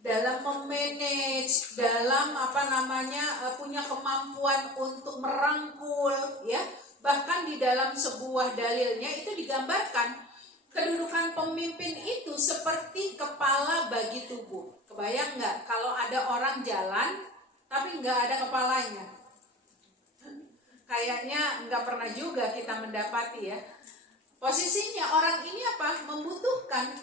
dalam memanage, dalam punya kemampuan untuk merangkul, ya. Bahkan di dalam sebuah dalilnya itu digambarkan kedudukan pemimpin itu seperti kepala bagi tubuh. Kebayang nggak kalau ada orang jalan tapi nggak ada kepalanya? Kayaknya nggak pernah juga kita mendapati, ya. Posisinya orang ini membutuhkan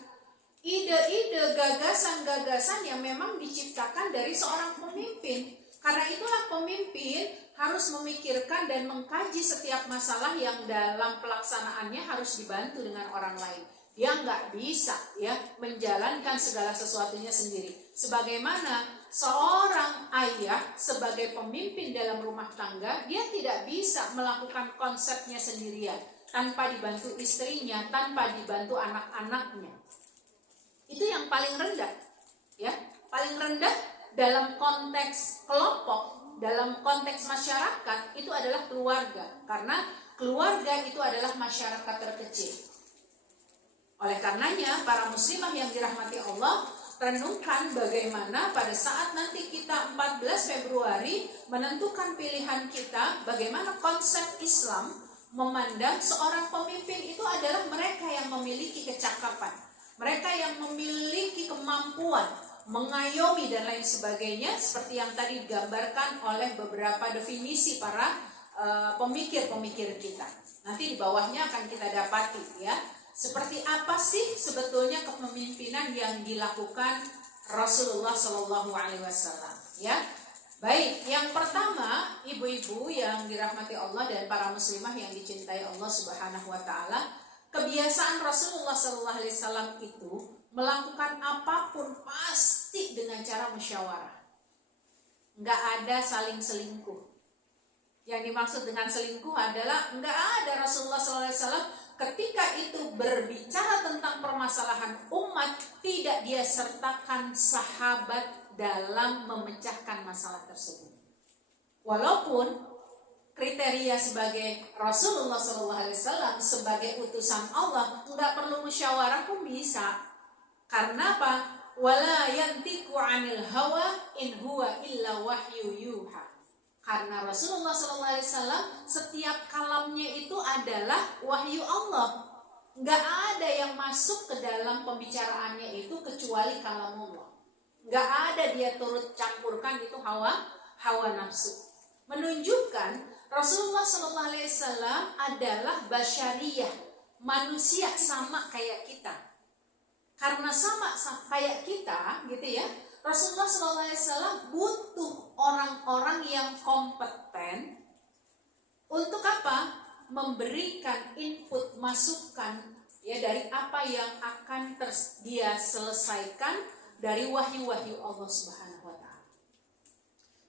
ide-ide, gagasan-gagasan yang memang diciptakan dari seorang pemimpin. Karena itulah pemimpin harus memikirkan dan mengkaji setiap masalah yang dalam pelaksanaannya harus dibantu dengan orang lain. Dia nggak bisa, ya, menjalankan segala sesuatunya sendiri. Sebagaimana seorang ayah sebagai pemimpin dalam rumah tangga, dia tidak bisa melakukan konsepnya sendirian tanpa dibantu istrinya, tanpa dibantu anak-anaknya. Itu yang paling rendah, ya, paling rendah dalam konteks kelompok, dalam konteks masyarakat itu adalah keluarga, karena keluarga itu adalah masyarakat terkecil. Oleh karenanya para muslimah yang dirahmati Allah, renungkan bagaimana pada saat nanti kita 14 Februari menentukan pilihan kita, bagaimana konsep Islam memandang seorang pemimpin itu adalah mereka yang memiliki kecakapan, mereka yang memiliki kemampuan mengayomi dan lain sebagainya, seperti yang tadi digambarkan oleh beberapa definisi para pemikir-pemikir kita. Nanti di bawahnya akan kita dapati, ya, seperti apa sih sebetulnya kepemimpinan yang dilakukan Rasulullah Shallallahu Alaihi Wasallam, ya. Baik, yang pertama, ibu-ibu yang dirahmati Allah dan para muslimah yang dicintai Allah Subhanahu Wa Taala, kebiasaan Rasulullah Shallallahu Alaihi Wasallam itu melakukan apapun pasti dengan cara musyawarah. Nggak ada saling selingkuh. Yang dimaksud dengan selingkuh adalah nggak ada Rasulullah Shallallahu Alaihi Wasallam ketika itu berbicara tentang permasalahan umat, tidak dia sertakan sahabat dalam memecahkan masalah tersebut. Walaupun kriteria sebagai Rasulullah SAW sebagai utusan Allah nggak perlu musyawarah pun bisa. Karena apa? Wala yantiqu 'anil hawa in huwa illa wahyu yuha. Karena Rasulullah SAW setiap kalamnya itu adalah wahyu Allah. Nggak ada yang masuk ke dalam pembicaraannya itu kecuali kalamullah. Nggak ada dia turut campurkan itu hawa nafsu. Menunjukkan Rasulullah SAW adalah basyariyah, manusia sama kayak kita. Karena sama kayak kita, gitu ya, Rasulullah SAW butuh orang-orang yang kompeten untuk apa? Memberikan input, masukan, ya, dari apa yang akan dia selesaikan dari wahyu-wahyu Allah Subhanahu Wa Taala.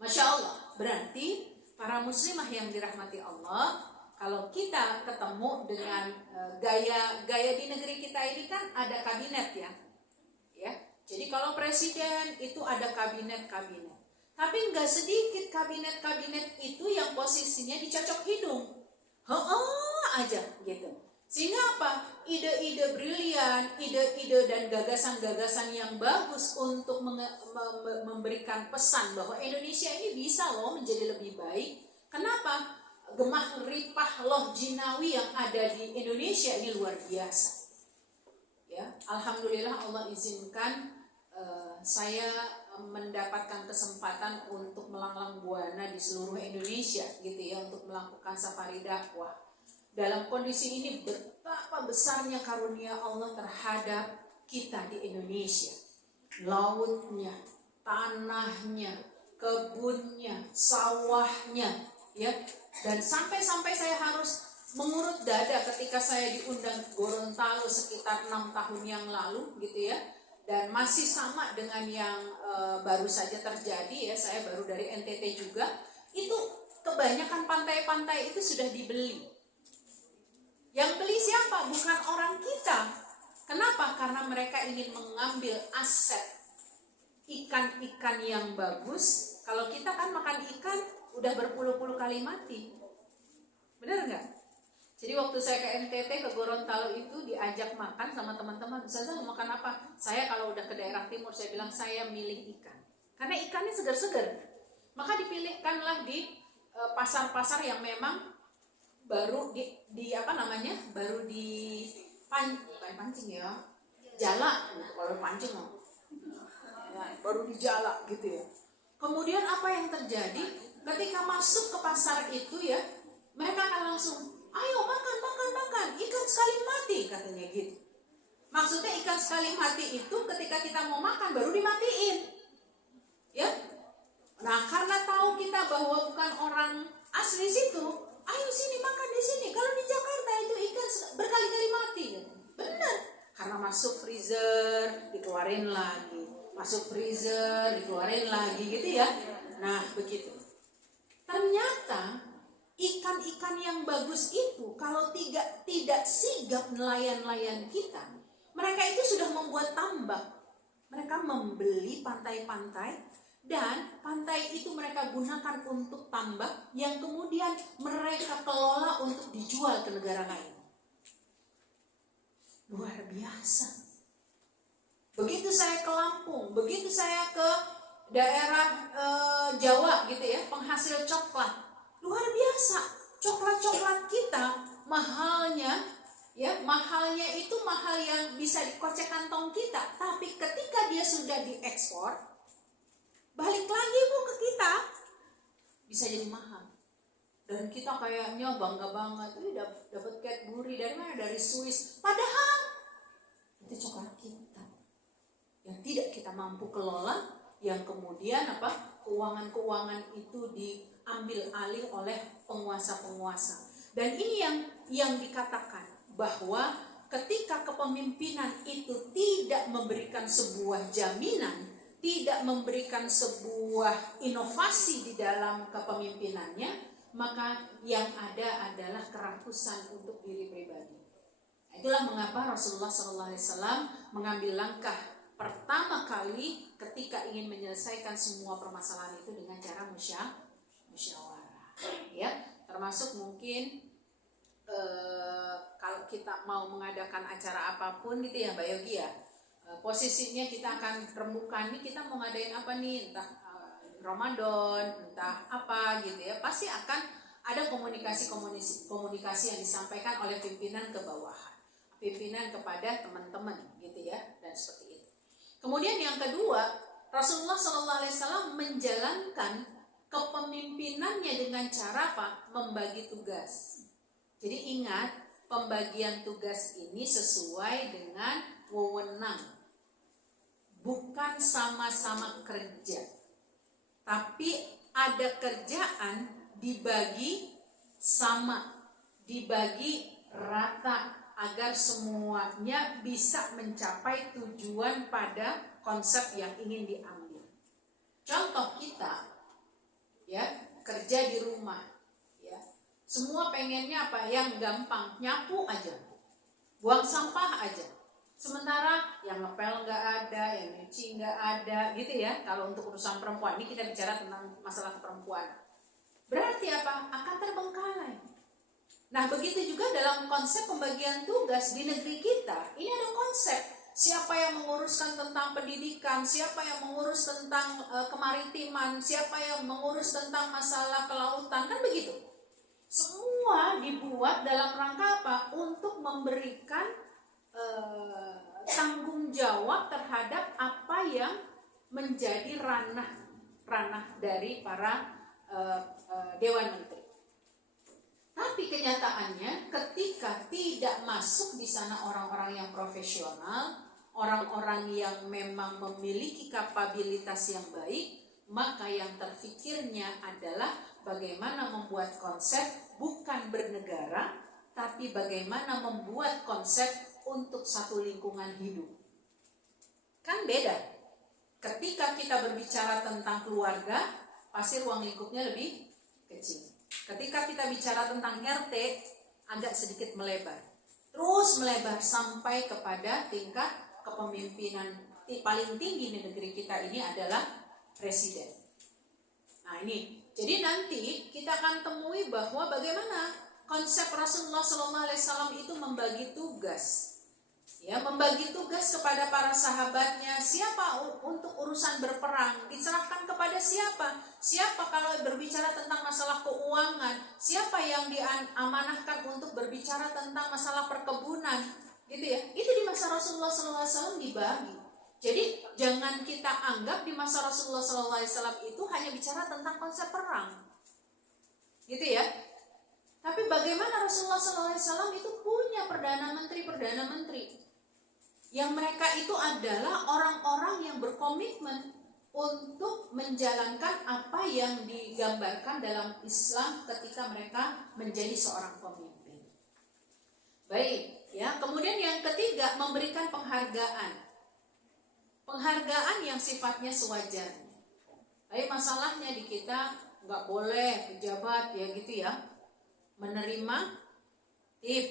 Masya Allah, berarti para muslimah yang dirahmati Allah, kalau kita ketemu dengan gaya di negeri kita ini kan ada kabinet, ya. Jadi kalau presiden itu ada kabinet-kabinet. Tapi nggak sedikit kabinet-kabinet itu yang posisinya dicocok hidung. Aja gitu. Sehingga apa? Ide-ide brilian, ide-ide dan gagasan-gagasan yang bagus untuk memberikan pesan bahwa Indonesia ini bisa loh menjadi lebih baik. Kenapa? Gemah ripah loh jinawi yang ada di Indonesia ini luar biasa. Ya, alhamdulillah Allah izinkan saya mendapatkan kesempatan untuk melanglang buana di seluruh Indonesia, gitu ya, untuk melakukan safari dakwah. Dalam kondisi ini betapa besarnya karunia Allah terhadap kita di Indonesia. Lautnya, tanahnya, kebunnya, sawahnya, ya. Dan sampai-sampai saya harus mengurut dada ketika saya diundang Gorontalo sekitar 6 tahun yang lalu, gitu ya. Dan masih sama dengan yang baru saja terjadi, ya. Saya baru dari NTT juga. Itu kebanyakan pantai-pantai itu sudah dibeli. Yang beli siapa? Bukan orang kita. Kenapa? Karena mereka ingin mengambil aset ikan-ikan yang bagus. Kalau kita kan makan ikan udah berpuluh-puluh kali mati. Benar nggak? Jadi waktu saya ke NTT, ke Gorontalo itu diajak makan sama teman-teman. Ustazah mau makan apa? Saya kalau udah ke daerah timur, saya bilang saya milih ikan. Karena ikannya segar-segar. Maka dipilihkanlah di pasar-pasar yang memang baru baru di bukan pancing ya, jala. Kalau pancing ya, baru di jala gitu ya. Kemudian apa yang terjadi? Ketika masuk ke pasar itu ya, mereka akan langsung, ayo makan, ikan sekali mati, katanya gitu. Maksudnya ikan sekali mati itu ketika kita mau makan baru dimatiin, ya. Nah, karena tahu kita bahwa bukan orang asli situ, ayo sini makan di sini. Kalau di Jakarta itu ikan berkali-kali mati, gitu. Benar, karena masuk freezer dikeluarin lagi, masuk freezer dikeluarin lagi, gitu ya. Nah, begitu. Ternyata ikan-ikan yang bagus itu kalau tidak sigap nelayan-nelayan kita, mereka itu sudah membuat tambak. Mereka membeli pantai-pantai dan pantai itu mereka gunakan untuk tambak yang kemudian mereka kelola untuk dijual ke negara lain. Luar biasa. Begitu saya ke Lampung, begitu saya ke daerah Jawa gitu ya, penghasil coklat. Luar biasa, coklat-coklat kita mahalnya itu mahal yang bisa dikocek kantong kita. Tapi ketika dia sudah diekspor, balik lagi ke kita, bisa jadi mahal. Dan kita kayaknya bangga banget, ini dapat Cadbury dari mana? Dari Swiss. Padahal itu coklat kita yang tidak kita mampu kelola, yang kemudian keuangan-keuangan itu diambil alih oleh penguasa-penguasa. Dan ini yang dikatakan bahwa ketika kepemimpinan itu tidak memberikan sebuah jaminan, tidak memberikan sebuah inovasi di dalam kepemimpinannya, maka yang ada adalah kerakusan untuk diri pribadi. Itulah mengapa Rasulullah SAW mengambil langkah pertama kali ketika ingin menyelesaikan semua permasalahan itu dengan cara musyawarah, ya. Termasuk mungkin kalau kita mau mengadakan acara apapun gitu ya Mbak Yogi ya, posisinya kita akan rembukan nih, kita mau ngadain apa nih, entah Ramadan, entah apa gitu ya, pasti akan ada komunikasi yang disampaikan oleh pimpinan ke bawahan, pimpinan kepada teman-teman gitu ya, dan seperti itu. Kemudian yang kedua, Rasulullah SAW menjalankan kepemimpinannya dengan cara apa? Membagi tugas. Jadi ingat, pembagian tugas ini sesuai dengan wewenang, bukan sama-sama kerja, tapi ada kerjaan dibagi sama, dibagi rata, agar semuanya bisa mencapai tujuan pada konsep yang ingin diambil. Contoh kita, ya, kerja di rumah, ya, semua pengennya apa? Yang gampang, nyapu aja, buang sampah aja. Sementara yang ngepel nggak ada, yang nyuci nggak ada, gitu ya. Kalau untuk urusan perempuan, ini kita bicara tentang masalah perempuan. Berarti apa? Akan terbengkalai. Nah, begitu juga dalam konsep pembagian tugas di negeri kita. Ini ada konsep siapa yang menguruskan tentang pendidikan, siapa yang mengurus tentang kemaritiman, siapa yang mengurus tentang masalah kelautan, kan begitu. Semua dibuat dalam rangka apa? Untuk memberikan tanggung jawab terhadap apa yang menjadi ranah dari para Dewan Menteri. Tapi kenyataannya ketika tidak masuk di sana orang-orang yang profesional, orang-orang yang memang memiliki kapabilitas yang baik, maka yang terfikirnya adalah bagaimana membuat konsep bukan bernegara, tapi bagaimana membuat konsep untuk satu lingkungan hidup. Kan beda. Ketika kita berbicara tentang keluarga, pasti ruang lingkupnya lebih kecil. Ketika kita bicara tentang RT, agak sedikit melebar. Terus melebar sampai kepada tingkat kepemimpinan paling tinggi di negeri kita ini adalah presiden. Nah ini, jadi nanti kita akan temui bahwa bagaimana konsep Rasulullah SAW itu membagi tugas. Ya, membagi tugas kepada para sahabatnya. Siapa untuk urusan berperang diserahkan kepada siapa? Siapa kalau berbicara tentang masalah keuangan? Siapa yang diamanahkan untuk berbicara tentang masalah perkebunan? Gitu ya. Itu di masa Rasulullah SAW dibagi. Jadi jangan kita anggap di masa Rasulullah SAW itu hanya bicara tentang konsep perang. Gitu ya. Tapi bagaimana Rasulullah SAW itu punya perdana menteri yang mereka itu adalah orang-orang yang berkomitmen untuk menjalankan apa yang digambarkan dalam Islam ketika mereka menjadi seorang pemimpin. Baik, ya. Kemudian yang ketiga, memberikan penghargaan. Penghargaan yang sifatnya sewajarnya. Tapi masalahnya di kita nggak boleh pejabat ya gitu ya menerima tip,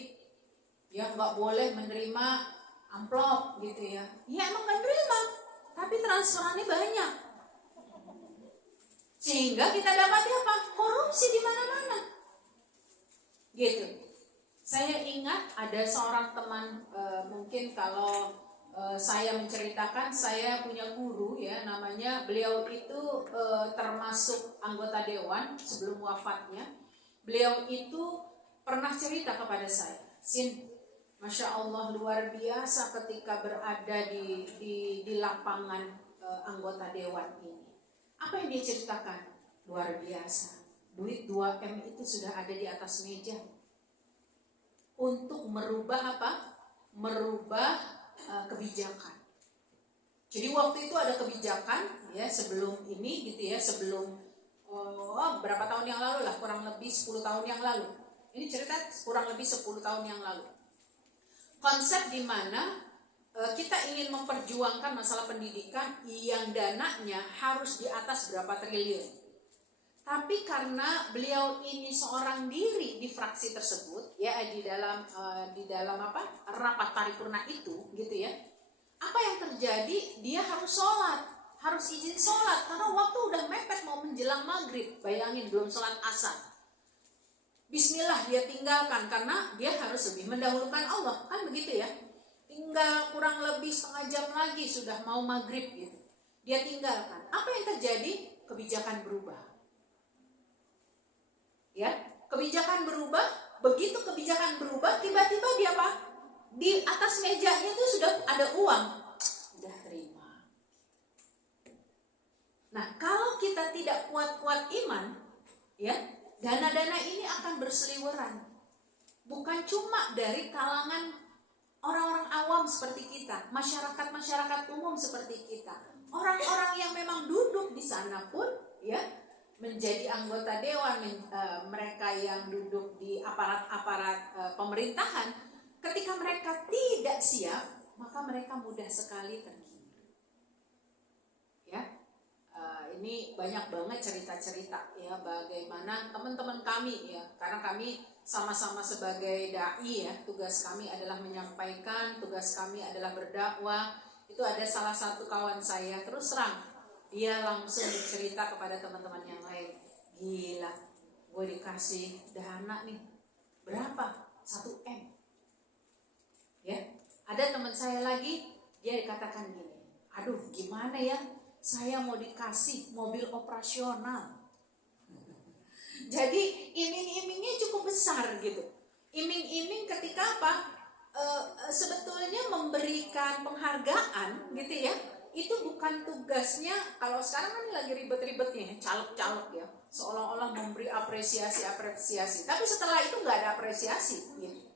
ya nggak boleh menerima amplop gitu ya. Ya emang gak terima, tapi transferannya banyak. Sehingga kita dapat apa? Korupsi di mana-mana. Gitu. Saya ingat ada seorang teman, mungkin kalau saya menceritakan, saya punya guru ya, namanya beliau itu termasuk anggota dewan sebelum wafatnya. Beliau itu pernah cerita kepada saya, Sin, Masya Allah luar biasa ketika berada di lapangan anggota dewan ini. Apa yang dia ceritakan? Luar biasa. Duit 2M itu sudah ada di atas meja. Untuk merubah apa? Merubah kebijakan. Jadi waktu itu ada kebijakan ya sebelum ini gitu ya, sebelum berapa tahun yang lalu lah, kurang lebih 10 tahun yang lalu. Ini cerita kurang lebih 10 tahun yang lalu. Konsep di mana kita ingin memperjuangkan masalah pendidikan yang dananya harus di atas berapa triliun. Tapi karena beliau ini seorang diri di fraksi tersebut, ya di dalam apa rapat paripurna itu, gitu ya. Apa yang terjadi? Dia harus sholat, harus izin sholat karena waktu udah mepet mau menjelang maghrib. Bayangin belum sholat asar. Bismillah dia tinggalkan karena dia harus lebih mendahulukan Allah, kan begitu ya. Tinggal kurang lebih setengah jam lagi sudah mau maghrib gitu. Dia tinggalkan. Apa yang terjadi? Kebijakan berubah. Ya, kebijakan berubah. Begitu kebijakan berubah, tiba-tiba dia apa? Di atas mejanya itu sudah ada uang. Udah terima. Nah, kalau kita tidak kuat-kuat iman, ya. Dana-dana ini akan berseliweran. Bukan cuma dari kalangan orang-orang awam seperti kita, masyarakat-masyarakat umum seperti kita. Orang-orang yang memang duduk di sana pun ya menjadi anggota dewan, mereka yang duduk di aparat-aparat pemerintahan, ketika mereka tidak siap, maka mereka mudah sekali tergiur. Ya. Ini banyak banget cerita-cerita ya bagaimana teman-teman kami ya, karena kami sama-sama sebagai dai ya, tugas kami adalah menyampaikan, tugas kami adalah berdakwah. Itu ada salah satu kawan saya terus terang dia langsung bercerita kepada teman-teman yang lain, gila, gue dikasih dana nih berapa? 1M. Ya, ada teman saya lagi dia dikatakan gini, aduh gimana ya? Saya mau dikasih mobil operasional. Jadi iming-imingnya cukup besar gitu. Iming-iming ketika apa? Sebetulnya memberikan penghargaan gitu ya. Itu bukan tugasnya. Kalau sekarang kan lagi ribet-ribetnya caleg-caleg ya. Seolah-olah memberi apresiasi. Tapi setelah itu nggak ada apresiasi gitu.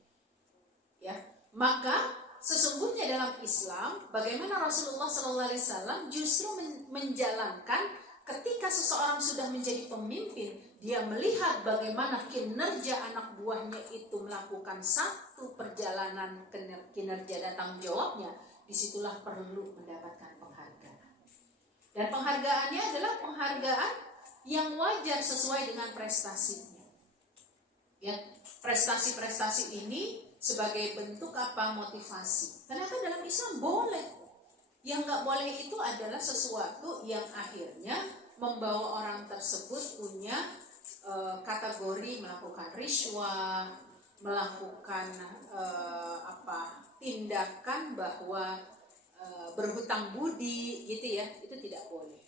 Ya, maka sesungguhnya dalam Islam, bagaimana Rasulullah SAW justru menjalankan ketika seseorang sudah menjadi pemimpin, dia melihat bagaimana kinerja anak buahnya itu melakukan satu perjalanan kinerja dan tanggung jawabnya, disitulah perlu mendapatkan penghargaan. Dan penghargaannya adalah penghargaan yang wajar sesuai dengan prestasinya. Ya, prestasi-prestasi ini sebagai bentuk apa? Motivasi. Ternyata dalam Islam boleh. Yang nggak boleh itu adalah sesuatu yang akhirnya membawa orang tersebut punya kategori melakukan riswah, melakukan tindakan bahwa berhutang budi gitu ya, itu tidak boleh.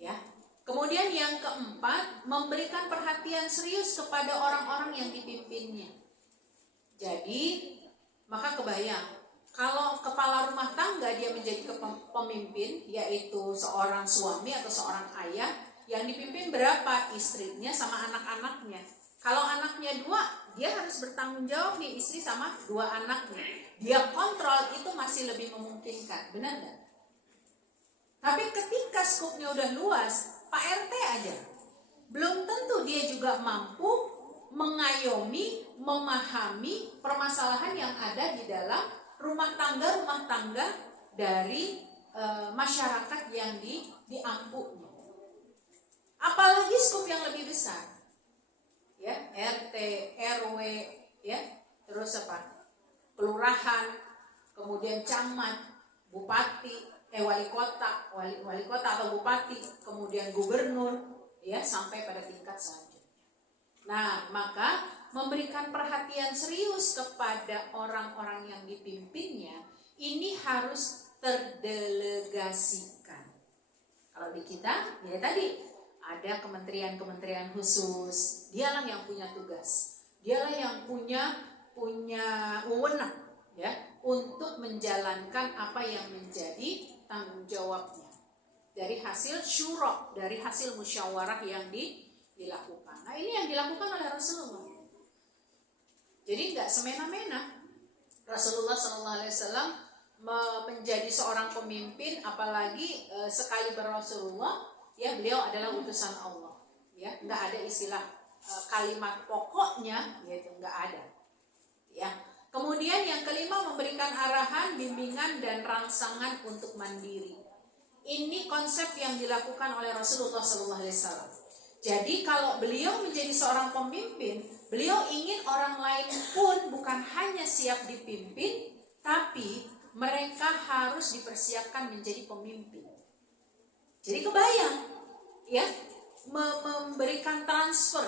Ya. Kemudian yang keempat, memberikan perhatian serius kepada orang-orang yang dipimpinnya. Jadi, maka kebayang, kalau kepala rumah tangga dia menjadi pemimpin, yaitu seorang suami atau seorang ayah, yang dipimpin berapa? Istrinya sama anak-anaknya. Kalau anaknya 2, dia harus bertanggung jawab nih, istri sama 2 anaknya. Dia kontrol, itu masih lebih memungkinkan, benar nggak? Tapi ketika skopnya udah luas, Pak RT aja, belum tentu dia juga mampu mengayomi, memahami permasalahan yang ada di dalam rumah tangga dari masyarakat yang diampuknya. Apalagi skop yang lebih besar, ya, RT, RW, ya, terus kelurahan, kemudian camat, bupati, wali kota atau bupati, kemudian gubernur, ya, sampai pada tingkat selanjutnya. Nah, maka memberikan perhatian serius kepada orang-orang yang dipimpinnya ini harus terdelegasikan. Kalau di kita, ya tadi ada kementerian-kementerian khusus, dialah yang punya tugas, dialah yang punya wewenang, ya, untuk menjalankan apa yang menjadi tanggung jawabnya dari hasil syura, dari hasil musyawarah yang dilakukan. Nah, ini yang dilakukan oleh Rasulullah. Jadi nggak semena-mena. Rasulullah SAW menjadi seorang pemimpin, apalagi sekali berrasulullah, ya, beliau adalah utusan Allah. Ya, nggak ada istilah kalimat pokoknya, yaitu nggak ada. Ya. Kemudian yang kelima, memberikan arahan, bimbingan, dan rangsangan untuk mandiri. Ini konsep yang dilakukan oleh Rasulullah SAW. Jadi kalau beliau menjadi seorang pemimpin, beliau ingin orang lain pun bukan hanya siap dipimpin, tapi mereka harus dipersiapkan menjadi pemimpin. Jadi kebayang, ya, memberikan transfer,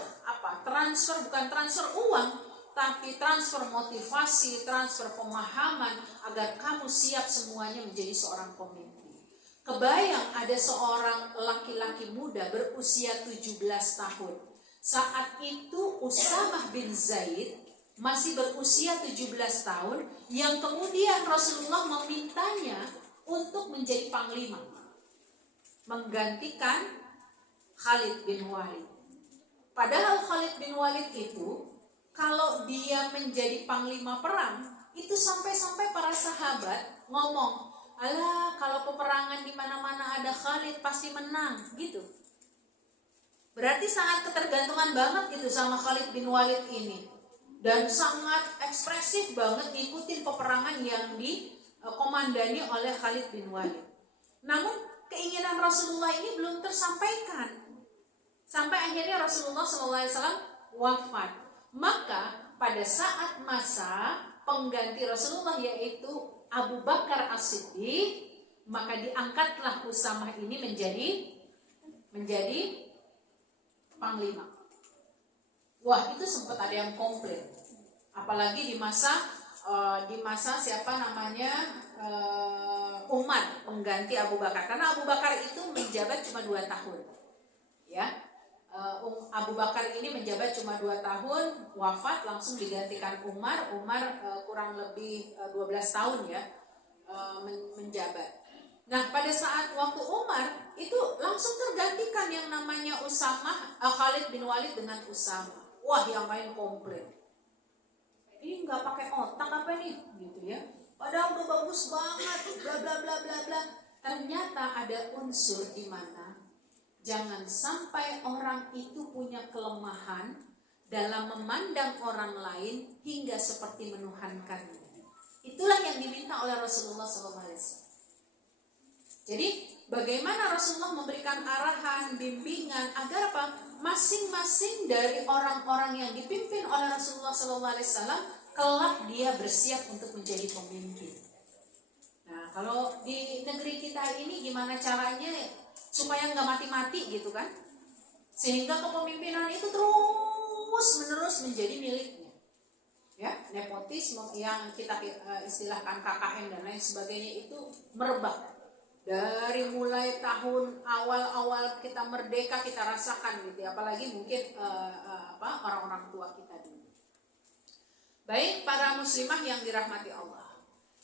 transfer bukan transfer uang, tapi transfer motivasi, transfer pemahaman agar kamu siap semuanya menjadi seorang pemimpin. Kebayang ada seorang laki-laki muda berusia 17 tahun. Saat itu Usamah bin Zaid masih berusia 17 tahun, yang kemudian Rasulullah memintanya untuk menjadi panglima, menggantikan Khalid bin Walid. Padahal Khalid bin Walid itu, kalau dia menjadi panglima perang, itu sampai-sampai para sahabat ngomong, alah, kalau peperangan di mana-mana ada Khalid pasti menang, gitu. Berarti sangat ketergantungan banget gitu sama Khalid bin Walid ini, dan sangat ekspresif banget ngikutin peperangan yang dikomandani oleh Khalid bin Walid. Namun keinginan Rasulullah ini belum tersampaikan sampai akhirnya Rasulullah SAW wafat. Maka pada saat masa pengganti Rasulullah, yaitu Abu Bakar As-Siddiq, maka diangkatlah Usamah ini menjadi panglima. Wah, itu sempat ada yang komplain. Apalagi di masa siapa namanya, Umar, pengganti Abu Bakar. Karena Abu Bakar itu menjabat cuma 2 tahun. Ya. Abu Bakar ini menjabat cuma 2 tahun, wafat, langsung digantikan Umar. Kurang lebih 12 tahun ya menjabat. Nah, pada saat waktu Umar itu langsung tergantikan yang namanya Khalid bin Walid dengan Usamah. Wah, yang main komplain, ini nggak pakai otak apa nih, gitu ya. Padahal udah bagus banget, bla bla bla bla bla. Ternyata ada unsur di mana jangan sampai orang itu punya kelemahan dalam memandang orang lain hingga seperti menuhankannya. Itulah yang diminta oleh Rasulullah SAW. Jadi bagaimana Rasulullah memberikan arahan, bimbingan agar masing-masing dari orang-orang yang dipimpin oleh Rasulullah SAW kelak dia bersiap untuk menjadi pemimpin. Nah, kalau di negeri kita ini gimana caranya supaya nggak mati-mati gitu kan? sehingga kepemimpinan itu terus menerus menjadi miliknya. Ya, nepotisme yang kita istilahkan KKN dan lain sebagainya itu merebak. Dari mulai tahun awal-awal kita merdeka kita rasakan gitu, apalagi mungkin orang-orang tua kita dulu. Baik para muslimah yang dirahmati Allah,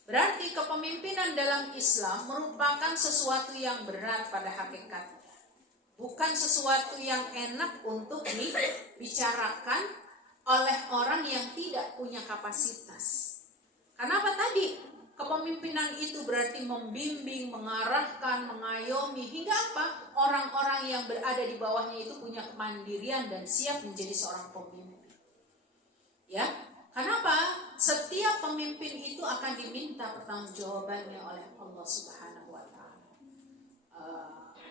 berarti kepemimpinan dalam Islam merupakan sesuatu yang berat pada hakikatnya, bukan sesuatu yang enak untuk dibicarakan oleh orang yang tidak punya kapasitas. Kenapa tadi? Kepemimpinan itu berarti membimbing, mengarahkan, mengayomi, hingga apa? Orang-orang yang berada di bawahnya itu punya kemandirian dan siap menjadi seorang pemimpin. Ya, kenapa? Setiap pemimpin itu akan diminta pertanggungjawabannya oleh Allah Subhanahu wa Ta'ala.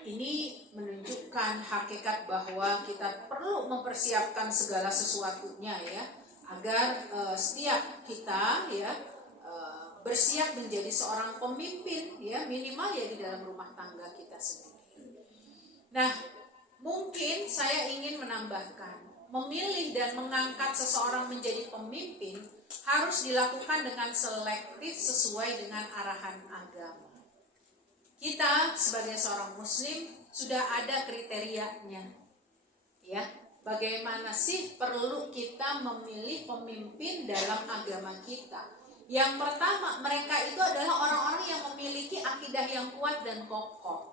Ini menunjukkan hakikat bahwa kita perlu mempersiapkan segala sesuatunya ya, agar setiap kita ya bersiap menjadi seorang pemimpin ya, minimal ya di dalam rumah tangga kita sendiri. Nah, mungkin saya ingin menambahkan, memilih dan mengangkat seseorang menjadi pemimpin harus dilakukan dengan selektif sesuai dengan arahan agama. Kita sebagai seorang muslim sudah ada kriterianya. Ya, bagaimana sih perlu kita memilih pemimpin dalam agama kita? Yang pertama, mereka itu adalah orang-orang yang memiliki akidah yang kuat dan kokoh.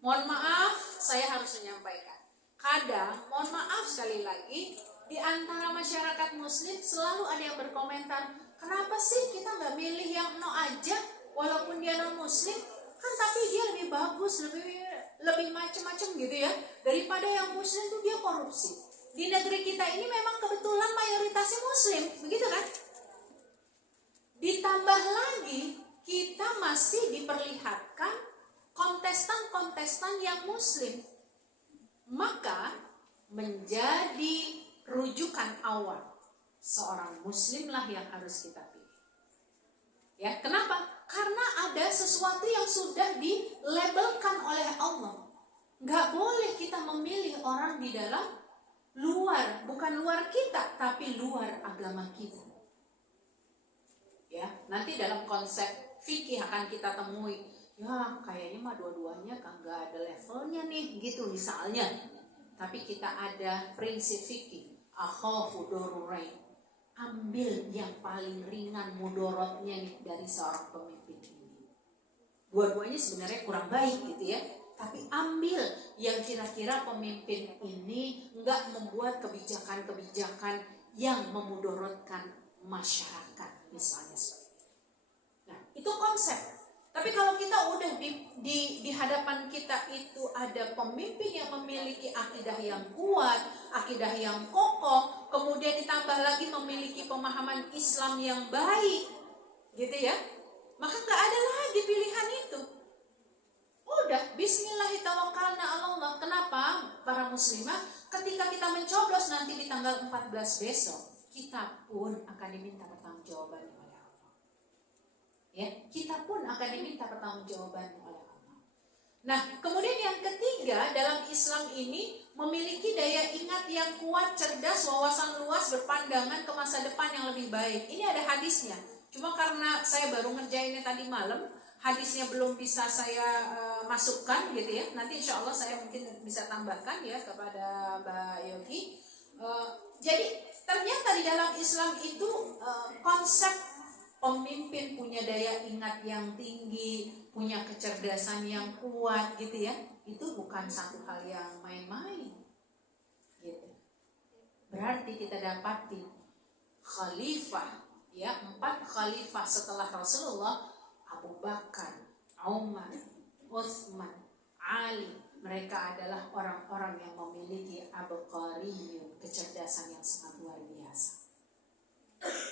Mohon maaf, saya harus menyampaikan. Kadang, mohon maaf sekali lagi, di antara masyarakat muslim selalu ada yang berkomentar, kenapa sih kita nggak milih yang no aja, walaupun dia non muslim, kan tapi dia lebih bagus, lebih macam-macam gitu ya, daripada yang muslim tuh dia korupsi. Di negeri kita ini memang kebetulan mayoritasnya muslim, begitu kan? Ditambah lagi kita masih diperlihatkan kontestan-kontestan yang muslim, maka menjadi rujukan awal seorang muslimlah yang harus kita pilih. Ya, kenapa? Karena ada sesuatu yang sudah dilabelkan oleh Allah. Nggak boleh kita memilih orang di dalam luar, bukan luar kita, tapi luar agama kita. Ya, nanti dalam konsep fikih akan kita temui, ya kayaknya mah dua-duanya kagak ada levelnya nih, gitu misalnya. Tapi kita ada prinsip fikih, akhafu darurain, ambil yang paling ringan mudorotnya nih dari seorang pemimpin ini. Dua-duanya sebenarnya kurang baik gitu ya, tapi ambil yang kira-kira pemimpin ini enggak membuat kebijakan-kebijakan yang memudorotkan masyarakat misalnya seperti itu. Nah, itu konsep. Tapi kalau kita udah di hadapan kita itu ada pemimpin yang memiliki akidah yang kuat, akidah yang kokoh, kemudian ditambah lagi memiliki pemahaman Islam yang baik, gitu ya, maka nggak ada lagi pilihan itu. Udah, bismillahirrahmanirrahim. Kenapa? Para muslimah, ketika kita mencoblos nanti di tanggal 14 besok, kita pun akan diminta pertanggungjawaban oleh Allah. Ya, kita pun akan diminta pertanggungjawaban oleh Allah. Nah, kemudian yang ketiga, dalam Islam ini memiliki daya ingat yang kuat, cerdas, wawasan luas, berpandangan ke masa depan yang lebih baik. Ini ada hadisnya. Cuma karena saya baru ngerjainnya tadi malam, hadisnya belum bisa saya masukkan gitu ya. Nanti insya Allah saya mungkin bisa tambahkan ya kepada Mbak Yogi. Jadi ternyata di dalam Islam itu konsep pemimpin punya daya ingat yang tinggi, punya kecerdasan yang kuat gitu ya, itu bukan satu hal yang main-main gitu. Berarti kita dapati khalifah ya, 4 khalifah setelah Rasulullah, Abu Bakar, Umar, Utsman, Ali, mereka adalah orang-orang yang memiliki abqariyun, kecerdasan yang sangat luar biasa.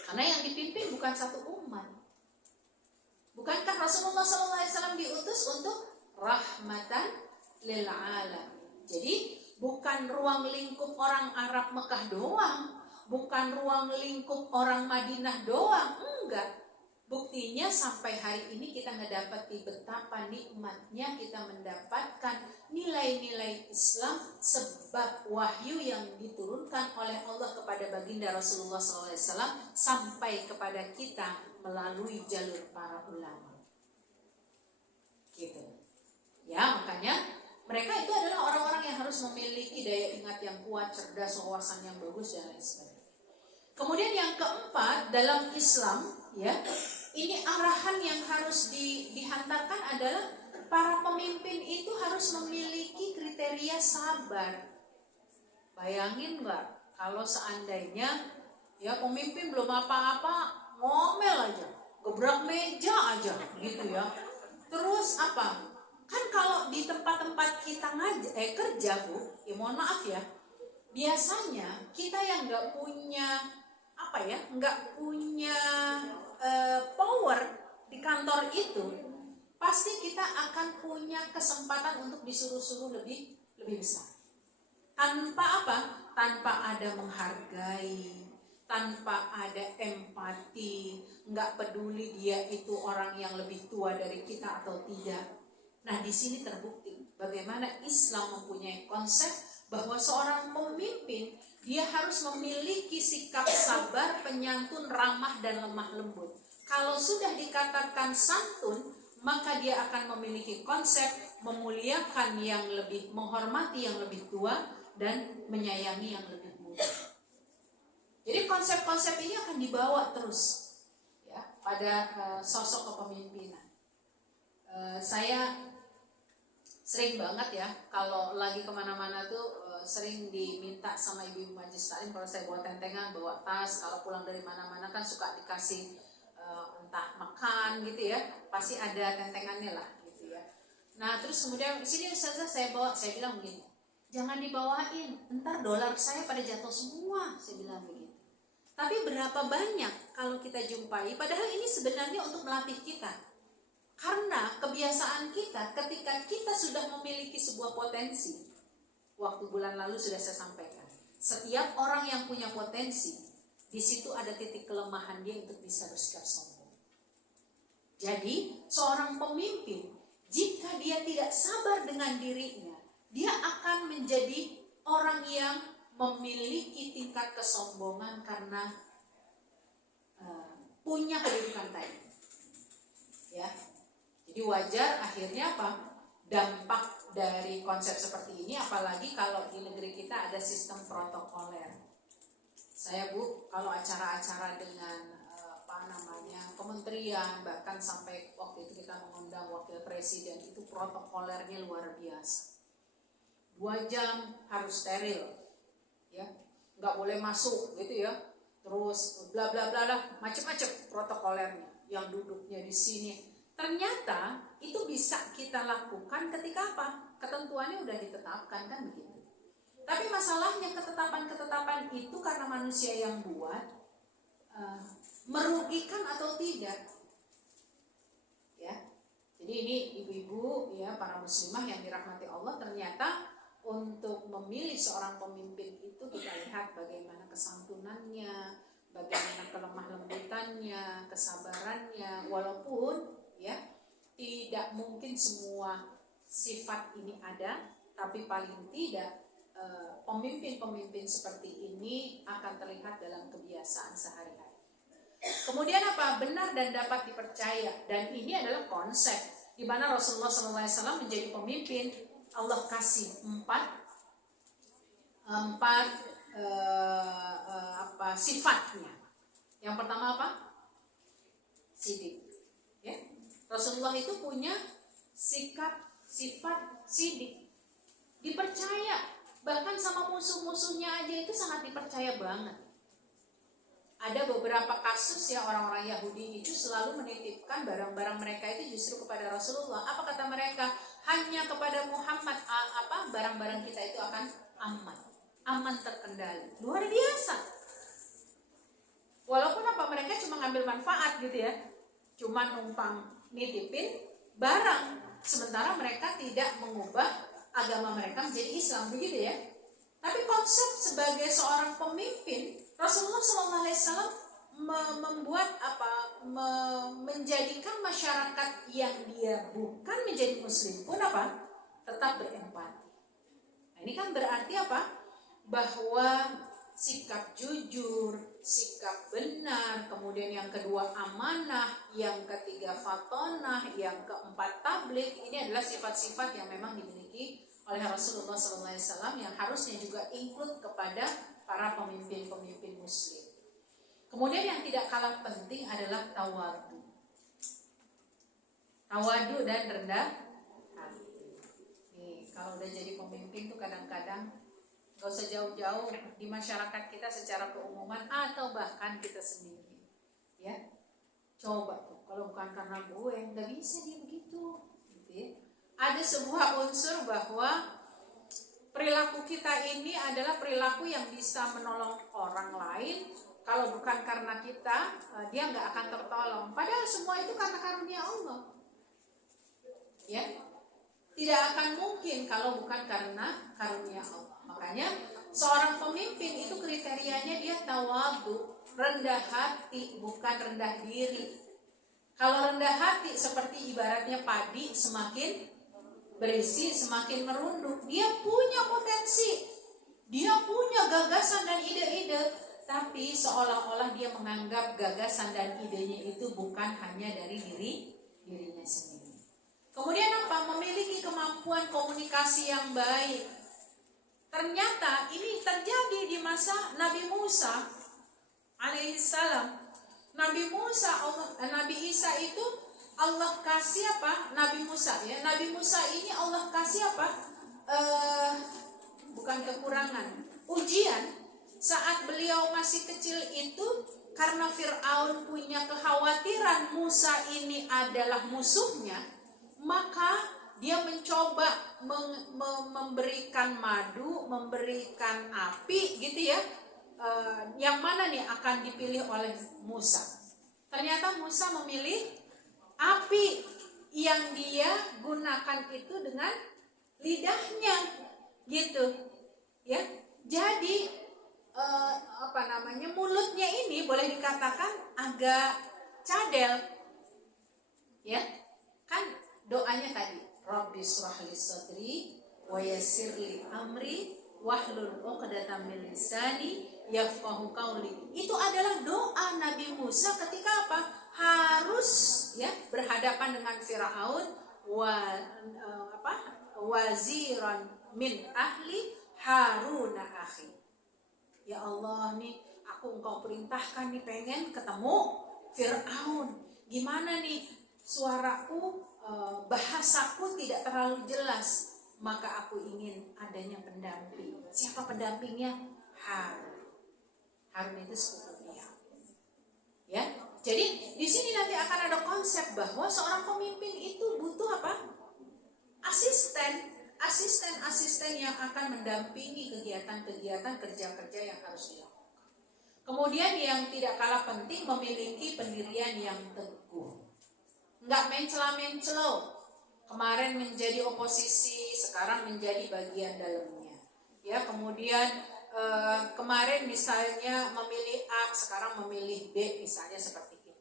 Karena yang dipimpin bukan satu umat. Bukankah Rasulullah SAW diutus untuk rahmatan lil alam? Jadi bukan ruang lingkup orang Arab Mekah doang, bukan ruang lingkup orang Madinah doang, enggak. Buktinya sampai hari ini kita ngedapati betapa nikmatnya kita mendapatkan nilai-nilai Islam sebab wahyu yang diturunkan oleh Allah kepada baginda Rasulullah SAW sampai kepada kita melalui jalur para ulama. Gitu. Ya, makanya mereka itu adalah orang-orang yang harus memiliki daya ingat yang kuat, cerdas, wawasan yang bagus dan lain sebagainya. Kemudian yang keempat dalam Islam, ya, ini arahan yang harus dihantarkan adalah para pemimpin itu harus memiliki kriteria sabar. Bayangin nggak kalau seandainya ya pemimpin belum apa-apa ngomel aja, gebrak meja aja, gitu ya. Terus apa? Kan kalau di tempat-tempat kita kerja, Bu, ya mohon maaf ya, biasanya kita yang nggak punya power di kantor itu, pasti kita akan punya kesempatan untuk disuruh-suruh lebih besar. Tanpa apa? Tanpa ada menghargai, tanpa ada empati, nggak peduli dia itu orang yang lebih tua dari kita atau tidak. Nah, di sini terbukti bagaimana Islam mempunyai konsep bahwa seorang pemimpin dia harus memiliki sikap sabar, penyantun, ramah dan lemah lembut. Kalau sudah dikatakan santun, maka dia akan memiliki konsep memuliakan yang lebih, menghormati yang lebih tua dan menyayangi yang lebih muda. Jadi konsep-konsep ini akan dibawa terus ya pada sosok kepemimpinan. Saya sering banget ya kalau lagi kemana-mana tuh sering diminta sama ibu-ibu majelis taklim kalau saya bawa tentengan, bawa tas, kalau pulang dari mana-mana kan suka dikasih entah makan gitu ya, pasti ada tentengannya lah gitu ya. Nah terus kemudian sini ustazah saya bawa, saya bilang begini, jangan dibawain, ntar dolar saya pada jatuh semua, saya bilang begitu. Tapi berapa banyak kalau kita jumpai, padahal ini sebenarnya untuk melatih kita. Karena kebiasaan kita ketika kita sudah memiliki sebuah potensi, waktu bulan lalu sudah saya sampaikan, setiap orang yang punya potensi, di situ ada titik kelemahan dia untuk bisa bersikap sombong. Jadi seorang pemimpin, jika dia tidak sabar dengan dirinya, dia akan menjadi orang yang memiliki tingkat kesombongan karena punya kedudukan tadi. Ya. Jadi wajar akhirnya apa? Dampak dari konsep seperti ini, apalagi kalau di negeri kita ada sistem protokoler. Saya Bu, kalau acara-acara dengan kementerian, bahkan sampai waktu itu kita mengundang wakil presiden, itu protokolernya luar biasa. 2 jam harus steril, ya, nggak boleh masuk gitu ya. Terus bla bla bla lah, macam-macam protokolernya. Yang duduknya di sini. Ternyata itu bisa kita lakukan ketika apa? Ketentuannya udah ditetapkan kan begitu. Tapi masalahnya ketetapan-ketetapan itu karena manusia yang buat merugikan atau tidak. Ya. Jadi ini ibu-ibu ya, para muslimah yang dirahmati Allah, ternyata untuk memilih seorang pemimpin itu kita lihat bagaimana kesantunannya, bagaimana kelemah lembutannya, kesabarannya, walaupun ya tidak mungkin semua sifat ini ada, tapi paling tidak pemimpin-pemimpin seperti ini akan terlihat dalam kebiasaan sehari-hari. Kemudian apa? Benar dan dapat dipercaya, dan ini adalah konsep di mana Rasulullah SAW menjadi pemimpin. Allah kasih empat sifatnya. Yang pertama apa? Sidik. Ya. Rasulullah itu punya sifat sidik, dipercaya, bahkan sama musuh-musuhnya aja itu sangat dipercaya banget. Ada beberapa kasus ya, orang-orang Yahudi itu selalu menitipkan barang-barang mereka itu justru kepada Rasulullah. Apa kata mereka? Hanya kepada Muhammad barang-barang kita itu akan aman terkendali. Luar biasa. Walaupun mereka cuma ngambil manfaat gitu ya, cuma numpang nitipin barang, sementara mereka tidak mengubah agama mereka menjadi Islam, begitu ya. Tapi konsep sebagai seorang pemimpin, Rasulullah SAW menjadikan masyarakat yang dia bukan menjadi muslim pun tetap tetap berempati. Nah, ini kan berarti apa? Bahwa sikap jujur, sikap benar, kemudian yang kedua amanah, yang ketiga fatonah, yang keempat tabligh, ini adalah sifat-sifat yang memang dimiliki oleh Rasulullah SAW yang harusnya juga include kepada para pemimpin-pemimpin muslim. Kemudian yang tidak kalah penting adalah tawadu. Tawadu dan rendah hati. Nih, kalau udah jadi pemimpin tuh kadang-kadang gak usah jauh-jauh di masyarakat kita secara keumuman atau bahkan kita sendiri, ya coba tuh kalau bukan karena gue nggak bisa dia begitu, gitu ya. Ada sebuah unsur bahwa perilaku kita ini adalah perilaku yang bisa menolong orang lain. Kalau bukan karena kita, dia nggak akan tertolong. Padahal semua itu karena karunia Allah, ya. Tidak akan mungkin kalau bukan karena karunia Allah. Makanya seorang pemimpin itu kriterianya dia tawadu, rendah hati, bukan rendah diri. Kalau rendah hati seperti ibaratnya padi, semakin berisi semakin merunduk. Dia punya potensi, dia punya gagasan dan ide-ide, tapi seolah-olah dia menganggap gagasan dan idenya itu bukan hanya dari dirinya sendiri. Kemudian apa? Memiliki kemampuan komunikasi yang baik. Ternyata ini terjadi di masa Nabi Musa alaihissalam. Nabi Isa itu Allah kasih apa? Nabi Musa, ya. Nabi Musa ini Allah kasih apa? Bukan kekurangan, ujian. Saat beliau masih kecil itu, karena Fir'aun punya kekhawatiran Musa ini adalah musuhnya, maka dia mencoba memberikan madu, memberikan api, gitu ya. Yang mana nih akan dipilih oleh Musa? Ternyata Musa memilih api yang dia gunakan itu dengan lidahnya, gitu, ya. Jadi mulutnya ini boleh dikatakan agak cadel, ya. Kan doanya tadi, Rabbi shrahli sadri wa yassirli amri wahlul 'uqdatam min lisani yafqahu qawli. Itu adalah doa Nabi Musa ketika apa? Harus, ya, berhadapan dengan Firaun, waziran min ahli Haruna akhi. Ya Allah, nih aku engkau perintahkan nih pengen ketemu Firaun. Gimana nih suaraku, bahasaku tidak terlalu jelas, maka aku ingin adanya pendamping. Siapa pendampingnya? Harun itu sepupu dia. Ya, jadi di sini nanti akan ada konsep bahwa seorang pemimpin itu butuh apa? Asisten yang akan mendampingi kegiatan-kegiatan kerja-kerja yang harus dilakukan. Kemudian yang tidak kalah penting, memiliki pendirian yang teguh. Nggak mencela-mencelo. Kemarin menjadi oposisi, sekarang menjadi bagian dalamnya. Ya, kemudian kemarin misalnya memilih A, sekarang memilih B, misalnya seperti itu.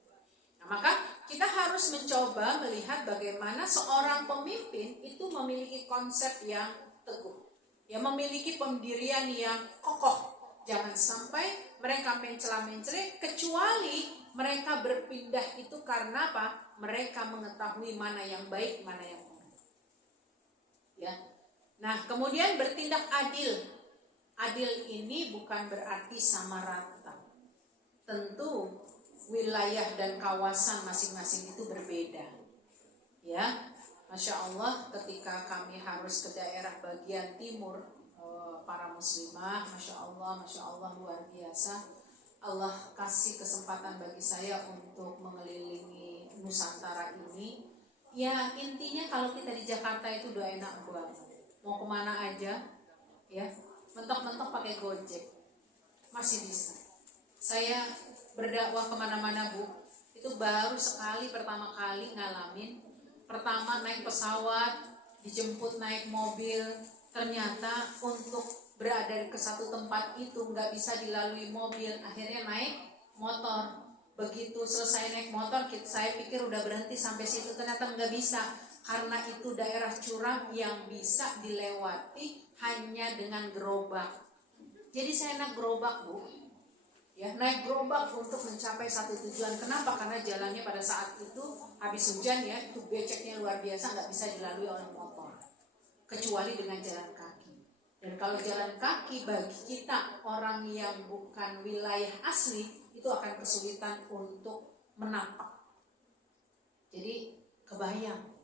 Nah, maka kita harus mencoba melihat bagaimana seorang pemimpin itu memiliki konsep yang teguh, ya, memiliki pendirian yang kokoh. Jangan sampai mereka mencela-mencela, kecuali mereka berpindah itu karena apa? Mereka mengetahui mana yang baik, mana yang buruk. Ya. Nah, kemudian bertindak adil. Adil ini bukan berarti sama rata. Tentu wilayah dan kawasan masing-masing itu berbeda. Ya, Masya Allah, ketika kami harus ke daerah bagian timur, para muslimah, Masya Allah luar biasa. Allah kasih kesempatan bagi saya untuk mengelilingi Nusantara ini. Ya, intinya kalau kita di Jakarta itu udah enak banget. Mau kemana aja, ya, mentok-mentok pakai Gojek masih bisa. Saya berdakwah kemana-mana, Bu, itu baru sekali pertama kali ngalamin. Pertama naik pesawat, dijemput naik mobil, ternyata untuk berada ke satu tempat itu nggak bisa dilalui mobil, akhirnya naik motor. Begitu selesai naik motor, saya pikir udah berhenti sampai situ, ternyata nggak bisa. karena itu daerah curam yang bisa dilewati hanya dengan gerobak. Jadi saya naik gerobak, Bu. Ya, naik gerobak untuk mencapai satu tujuan. Kenapa? Karena jalannya pada saat itu habis hujan ya, itu beceknya luar biasa, nggak bisa dilalui oleh motor, kecuali dengan jalan kaki. Dan kalau jalan kaki bagi kita orang yang bukan wilayah asli itu akan kesulitan untuk menapak. Jadi kebayang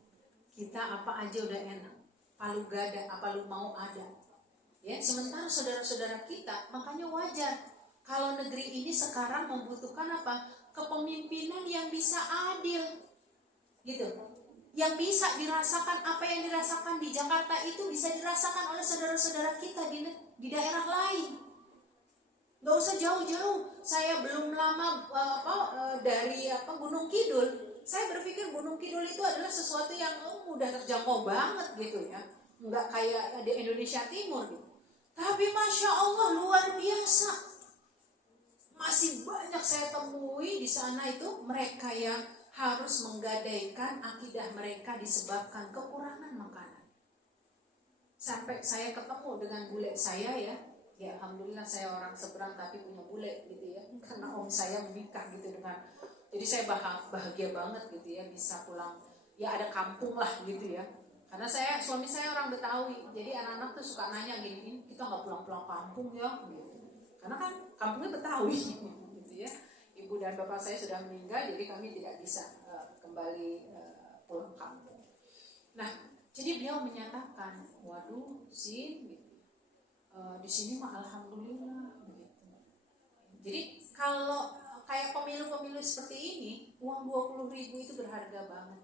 kita apa aja udah enak, palu gada, apa lu mau ada. Ya, sementara saudara-saudara kita, makanya wajar kalau negeri ini sekarang membutuhkan apa? Kepemimpinan yang bisa adil, gitu. Yang bisa dirasakan, apa yang dirasakan di Jakarta itu bisa dirasakan oleh saudara-saudara kita di daerah lain. Gak usah jauh-jauh. Saya belum lama dari Gunung Kidul. Saya berpikir Gunung Kidul itu adalah sesuatu yang mudah terjangkau banget gitu ya. Nggak kayak di Indonesia Timur gitu. Tapi Masya Allah luar biasa. Masih banyak saya temui di sana itu mereka yang harus menggadaikan akidah mereka disebabkan kekurangan makanan. Sampai saya ketemu dengan bule saya ya alhamdulillah saya orang seberang tapi punya bule gitu ya, karena om saya menikah gitu dengan, jadi saya bahagia banget gitu ya bisa pulang, ya ada kampung lah gitu ya. Karena suami saya orang Betawi, jadi anak-anak tuh suka nanya gini, kita nggak pulang-pulang kampung ya gitu. Karena kan kampungnya Betawi gitu ya. Ibu dan bapak saya sudah meninggal, jadi kami tidak bisa kembali pulang kampung. Nah, jadi beliau menyatakan, waduh sih, gitu. Di sini mah alhamdulillah gitu. Jadi kalau kayak pemilu-pemilu seperti ini, uang 20.000 itu berharga banget.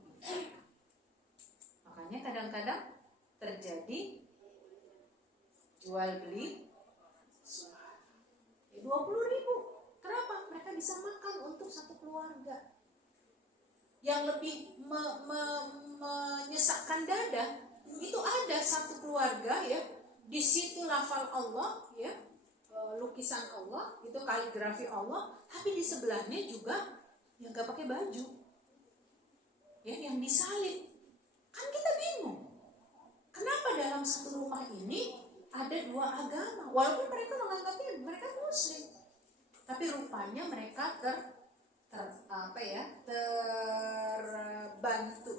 Makanya kadang-kadang terjadi jual beli 20.000. Kenapa? Mereka bisa makan untuk satu keluarga. Yang lebih menyesakkan dada, itu ada satu keluarga ya, di situ lafal Allah ya, lukisan Allah, itu kaligrafi Allah, tapi di sebelahnya juga yang gak pakai baju, ya, yang disalib. Kan kita bingung, kenapa dalam satu rumah ini ada dua agama, walaupun mereka menganggapnya mereka Muslim, tapi rupanya mereka terbantu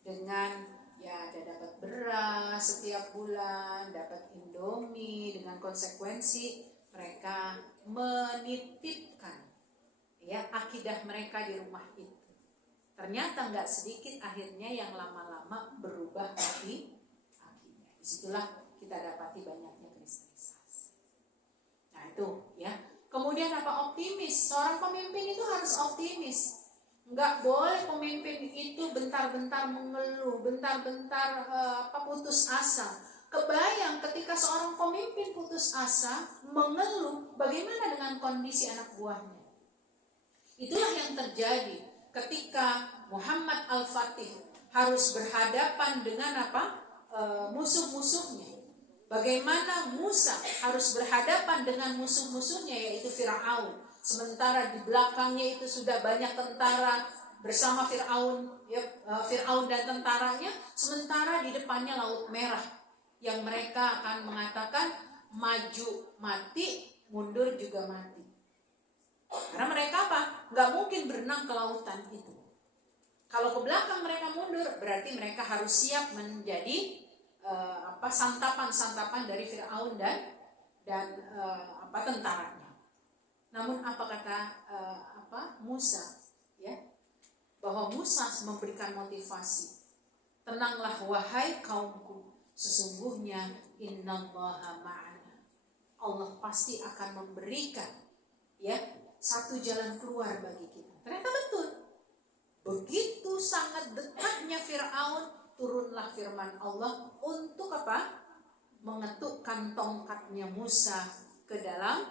dengan ya ada dapat beras setiap bulan, dapat Indomie, dengan konsekuensi mereka menitipkan ya akidah mereka di rumah itu. Ternyata nggak sedikit akhirnya yang lama-lama berubah lagi akidah. Disitulah kita dapati banyaknya kristenisasi. Nah itu ya. Kemudian apa? Optimis. Seorang pemimpin itu harus optimis. Nggak boleh pemimpin itu bentar-bentar mengeluh, bentar-bentar putus asa. Kebayang ketika seorang pemimpin putus asa, mengeluh, bagaimana dengan kondisi anak buahnya? Itulah yang terjadi ketika Muhammad Al-Fatih harus berhadapan dengan musuh-musuhnya. Bagaimana Musa harus berhadapan dengan musuh-musuhnya yaitu Fir'aun. Sementara di belakangnya itu sudah banyak tentara bersama Fir'aun, ya, Fir'aun dan tentaranya. Sementara di depannya Laut Merah yang mereka akan mengatakan maju mati, mundur juga mati. Karena mereka nggak mungkin berenang ke lautan itu. Kalau ke belakang mereka mundur, berarti mereka harus siap menjadi santapan dari Fir'aun dan tentaranya. Namun apa kata Musa ya, bahwa Musa memberikan motivasi, tenanglah wahai kaumku, sesungguhnya innallaha ma'ana, Allah pasti akan memberikan ya satu jalan keluar bagi kita. Ternyata betul, begitu sangat dekatnya Fir'aun, turunlah firman Allah untuk mengetukkan tongkatnya Musa ke dalam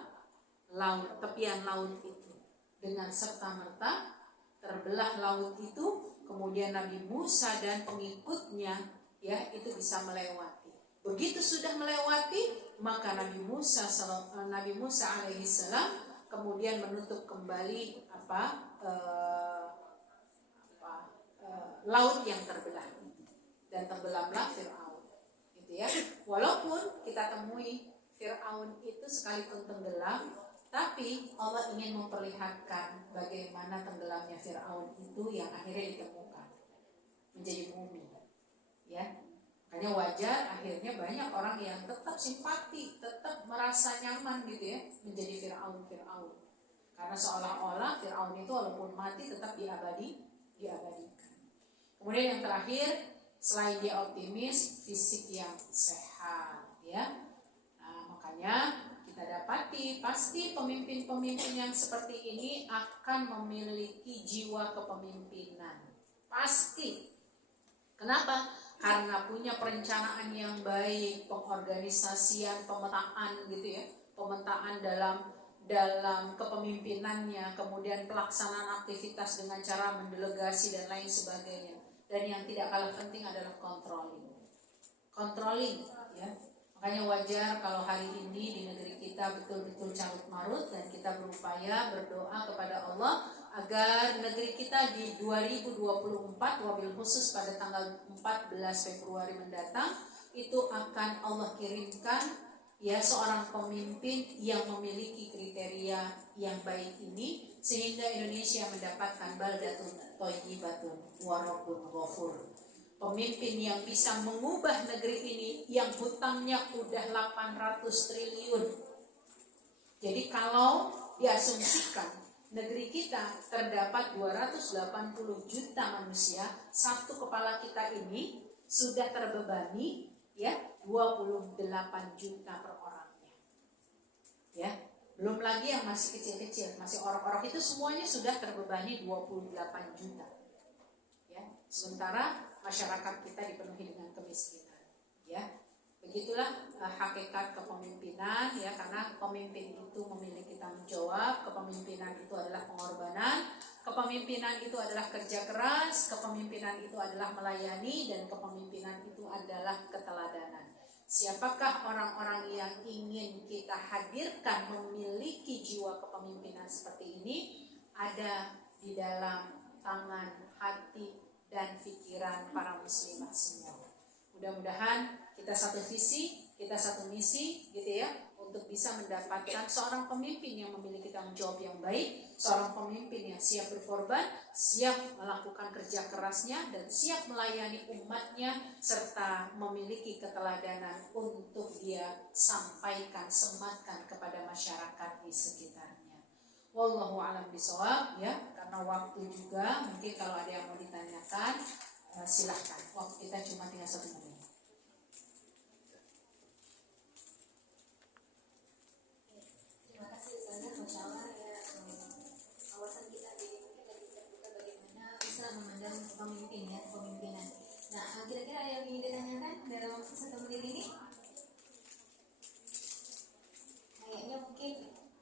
laut, tepian laut itu. Dengan serta-merta terbelah laut itu, kemudian Nabi Musa dan pengikutnya ya itu bisa melewati. Begitu sudah melewati, maka Nabi Musa alaihissalam kemudian menutup kembali laut yang terbelah. dan tenggelamlah Fir'aun. Gitu ya. Walaupun kita temui Fir'aun itu sekalipun tenggelam, tapi Allah ingin memperlihatkan bagaimana tenggelamnya Fir'aun itu yang akhirnya ditemukan menjadi mumi. Ya, makanya wajar akhirnya banyak orang yang tetap simpati, tetap merasa nyaman gitu ya menjadi Fir'aun. Karena seolah-olah Fir'aun itu walaupun mati tetap diabadikan. Kemudian yang terakhir, selain dia optimis, fisik yang sehat ya. Nah, makanya kita dapati pasti pemimpin-pemimpin yang seperti ini akan memiliki jiwa kepemimpinan. Pasti. Kenapa? Karena punya perencanaan yang baik, pengorganisasian, pemetaan gitu ya, pemetaan dalam kepemimpinannya, kemudian pelaksanaan aktivitas dengan cara mendelegasi dan lain sebagainya. Dan yang tidak kalah penting adalah controlling ya. Makanya wajar kalau hari ini di negeri kita betul-betul carut marut dan kita berupaya berdoa kepada Allah agar negeri kita di 2024 wabil khusus pada tanggal 14 Februari mendatang itu akan Allah kirimkan ya seorang pemimpin yang memiliki kriteria yang baik ini sehingga Indonesia mendapatkan baldatun thayyibatun wa rabbun ghafur. Pemimpin yang bisa mengubah negeri ini yang hutangnya udah 800 triliun. Jadi kalau diasumsikan negeri kita terdapat 280 juta manusia, satu kepala kita ini sudah terbebani ya 28 juta per orangnya. Ya, belum lagi yang masih kecil-kecil, masih orang-orang itu semuanya sudah terbebani 28 juta. Ya, sementara masyarakat kita dipenuhi dengan kemiskinan. Ya, begitulah hakikat kepemimpinan ya, karena pemimpin itu memiliki tanggung jawab, kepemimpinan itu adalah pengorbanan, kepemimpinan itu adalah kerja keras, kepemimpinan itu adalah melayani, dan kepemimpinan itu adalah keteladanan. Siapakah orang-orang yang ingin kita hadirkan memiliki jiwa kepemimpinan seperti ini? Ada di dalam tangan, hati, dan pikiran para muslimah semua. Mudah-mudahan kita satu visi, kita satu misi gitu ya, untuk bisa mendapatkan seorang pemimpin yang memiliki tanggung jawab yang baik, seorang pemimpin yang siap berkorban, siap melakukan kerja kerasnya, dan siap melayani umatnya, serta memiliki keteladanan untuk dia sampaikan, sematkan kepada masyarakat di sekitarnya. Wallahu a'lam bishawab ya, karena waktu juga mungkin kalau ada yang mau ditanyakan silahkan, waktu kita cuma tinggal 1 menit. Memandang pemimpin ya, kepemimpinan. Nah, kira-kira ada yang ingin ditanyakan dalam waktu 1 menit ini? Kayaknya mungkin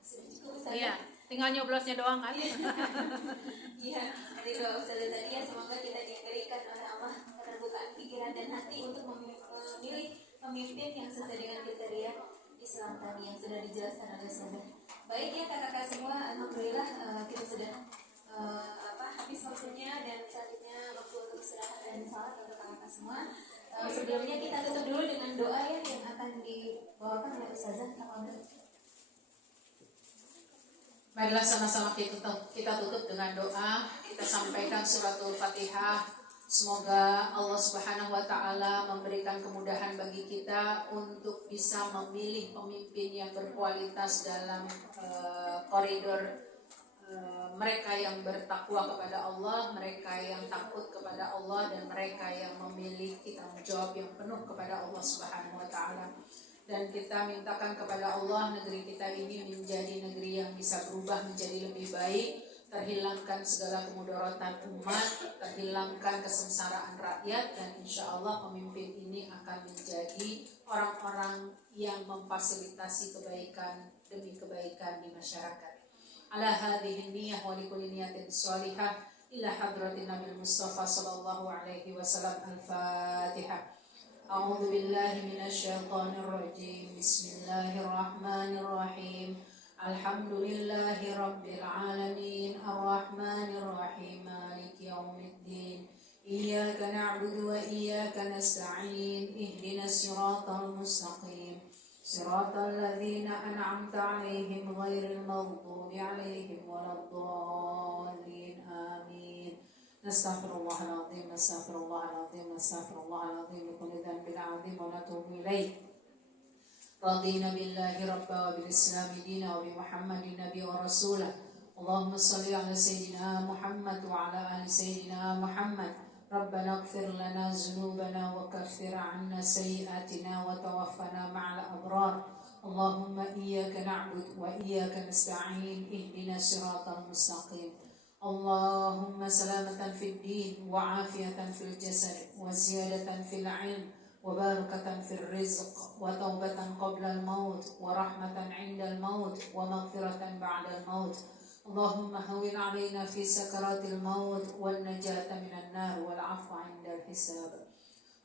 sudah cukup. Iya, tinggal nyoblosnya doang kan? Iya, dari doa Ustazah tadi ya, semoga kita diberikan oleh Allah keterbukaan pikiran dan hati untuk memilih pemimpin yang sesuai dengan kriteria Islam tadi yang sudah dijelaskan oleh Ustazah. Baik ya kakak-kakak semua, alhamdulillah kita sudah habis waktunya, dan selanjutnya waktu untuk istirahat dan salat untuk kakak semua. Sebelumnya kita tutup dulu dengan doa ya yang akan dibawakan oleh Ustazah. Marilah sama-sama kita tutup dengan doa. Kita sampaikan suratul Fatihah. Semoga Allah Subhanahu wa Ta'ala memberikan kemudahan bagi kita untuk bisa memilih pemimpin yang berkualitas dalam koridor mereka yang bertakwa kepada Allah, mereka yang takut kepada Allah, dan mereka yang memiliki tanggung jawab yang penuh kepada Allah Subhanahu wa Ta'ala. Dan kita mintakan kepada Allah negeri kita ini menjadi negeri yang bisa berubah menjadi lebih baik, terhilangkan segala kemudaratan umat, terhilangkan kesengsaraan rakyat, dan insya Allah pemimpin ini akan menjadi orang-orang yang memfasilitasi kebaikan demi kebaikan di masyarakat. Ala hadhihi niyyah wa likulli niyatin shalihah ila hadratin Nabi Mustafa sallallahu alaihi wasallam. Al-Fatihah. A'udzu billahi minasy syaithanir rajim. Bismillahirrahmanirrahim. Alhamdulillahi rabbil alamin. Arrahmanir rahim. Maliki yaumiddin. إياك نعبد وإياك نستعين اهدنا الصراط المستقيم صراط الذين أنعمت عليهم غير المغضوب عليهم ولا الضالين آمين. نستغفر الله العظيم نستغفر الله العظيم نستغفر الله العظيم لكل ذنب عظيم ونتوب إليه. رضينا بالله ربا وبالإسلام دينا وبمحمد نبي ورسوله. اللهم صل على سيدنا محمد وعلى آل سيدنا محمد. ربنا اغفر لنا ذنوبنا وكفر عنا سيئاتنا وتوفنا مع الأبرار. اللهم إياك نعبد وإياك نستعين اهدنا الصراط المستقيم. اللهم سلامة في الدين وعافية في الجسد وزيادة في العلم وبركة في الرزق وتوبة قبل الموت ورحمة عند الموت ومغفرة بعد الموت. اللهم هون علينا في سكرات الموت والنجاة من النار والعفو عند الحساب.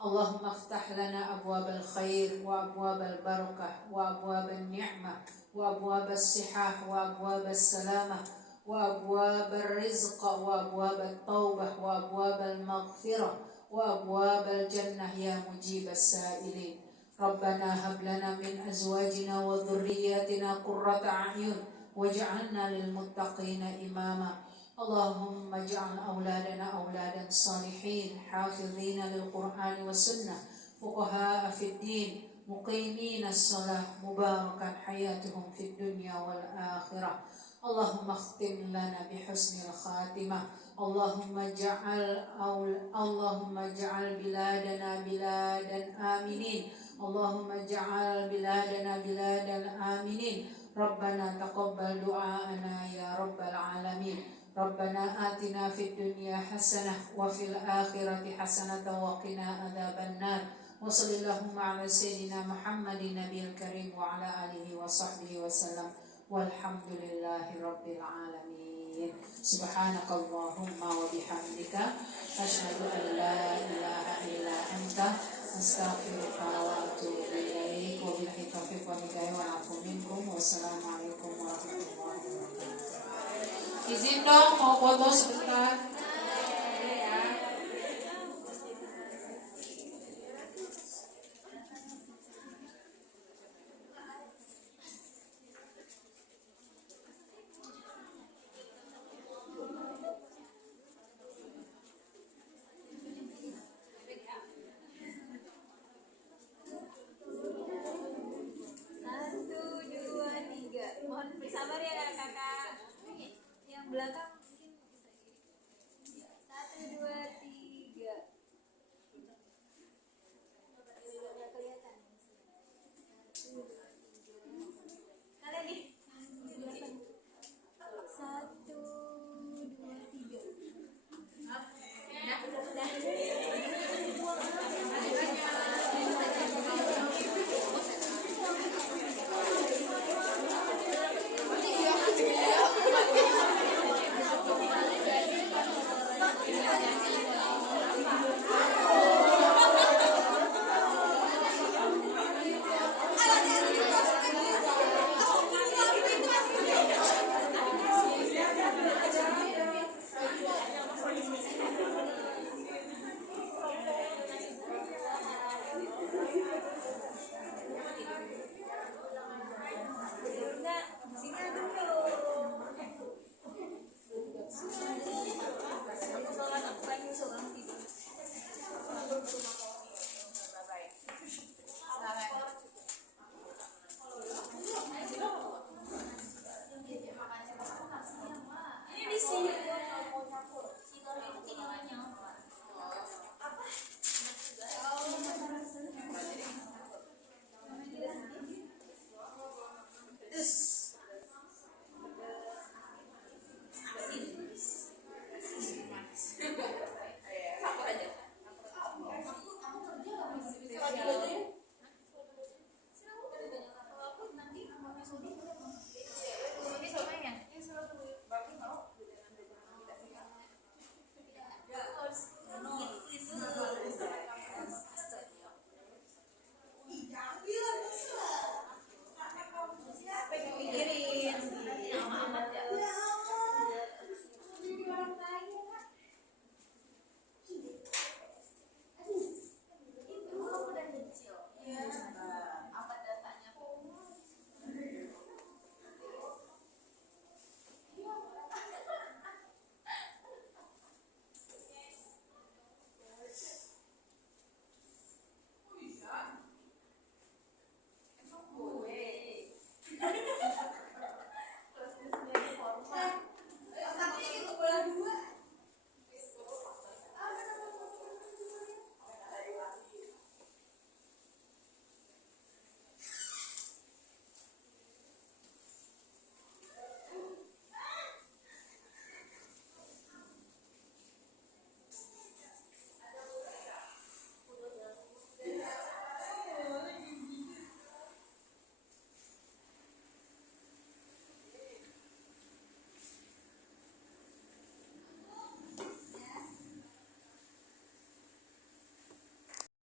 اللهم افتح لنا أبواب الخير وأبواب البركة وأبواب النعمة وأبواب الصحة وأبواب السلامة وأبواب الرزق وأبواب التوبة وأبواب المغفرة وأبواب الجنة يا مجيب السائلين. ربنا هب لنا من أزواجنا وذرياتنا قرة أعين واجعلنا للمتقين إماما. اللهم اجعل أولادنا أولادا صالحين حافظين للقرآن والسنة فقهاء في الدين مقيمين الصلاة مباركا حياتهم في الدنيا والآخرة. اللهم اختم لنا بحسن الخاتمة. اللهم اجعل بلادنا بلادا آمنين. اللهم اجعل بلادنا بلادا آمنين. ربنا تقبل دعاءنا يا رب العالمين. ربنا آتنا في الدنيا حسنة وفي الآخرة حسنة وقنا عذاب النار. وصل اللهم على سيدنا محمد النبي الكريم وعلى آله وصحبه وسلم والحمد لله رب العالمين. سبحانك اللهم وبحمدك أشهد أن لا إله إلا أنت أستغفرك وأتوب إليك. وبالله التوفيق والهداية والعفو منكم والسلام عليكم warahmatullahi wabarakatuh. Izin dong mau foto sebentar.